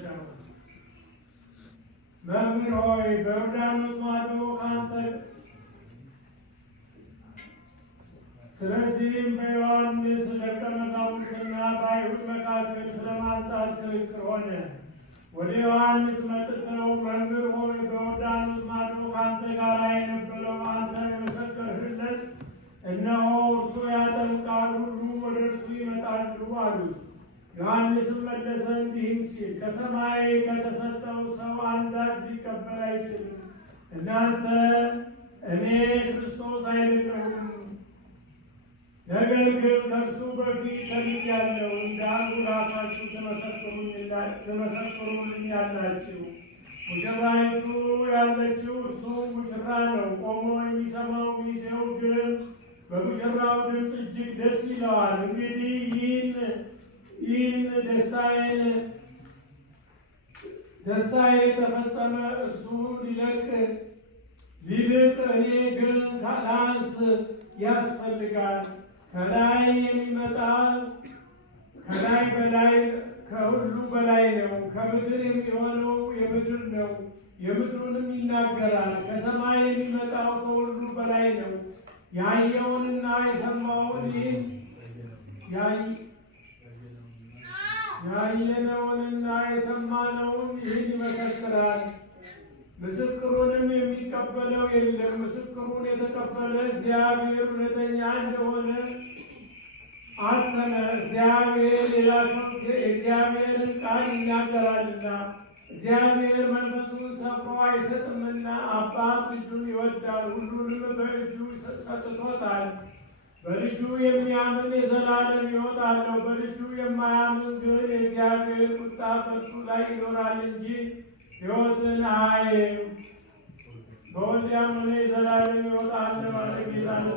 መጨረሻው። መምህር ሆይ በዮርዳኖስ ማዶ ካንተ ስለዚህም በዮሐንስ ደቀ መዛሙርትና በአይሁድ መካከል ስለማንጻት ክርክር ሆነ። ወደ ዮሐንስ መጥተው መምህር ሆይ በዮርዳኖስ ማዶ ከአንተ ጋር የነበረው አንተ የመሰከርህለት እነሆ እርሱ ያጠምቃል፣ ሁሉ ወደ እርሱ ይመጣሉ አሉት። ዮሐንስም መለሰ እንዲህም ሲል ከሰማይ ከተሰጠው ሰው አንዳች ሊቀበል አይችልም። እናንተ እኔ ክርስቶስ አይደለሁም፣ ነገር ግን ከእርሱ በፊት ተልኬአለሁ እንዳሉ ራሳችሁ ትመሰክሩልኛላችሁ። ሙሽራይቱ ያለችው እርሱ ሙሽራ ነው። ቆሞ የሚሰማው ሚዜው ግን በሙሽራው ድምፅ እጅግ ደስ ይለዋል። እንግዲህ ይህን ደስታዬ ተፈጸመ። እርሱ ሊልቅ እኔ ግን ላንስ ያስፈልጋል። ከላይ የሚመጣ ከሁሉ በላይ ነው። ከምድር የሚሆነው የምድር ነው፣ የምድሩንም ይናገራል። ከሰማይ የሚመጣው ከሁሉ በላይ ነው። ያየውንና የሰማውን ያየነውንና የሰማነውን ይህን ይመሰክራል። ምስክሩንም የሚቀበለው የለም። ምስክሩን የተቀበለ እግዚአብሔር እውነተኛ እንደሆነ አስተነ። እግዚአብሔር የእግዚአብሔርን ቃል ይናገራልና። እግዚአብሔር መንፈሱን ሰፍሮ አይሰጥምና። አባት ልጁን ይወዳል፣ ሁሉንም በእጁ ሰጥቶታል። በልጁ የሚያምን የዘላለም ሕይወት አለው። በልጁ የማያምን ግን የእግዚአብሔር ቁጣ በእርሱ ላይ ይኖራል እንጂ ሕይወትን አያይም። በወልድ ያመነ የዘላለም ሕይወት አለ ማለት ጌታ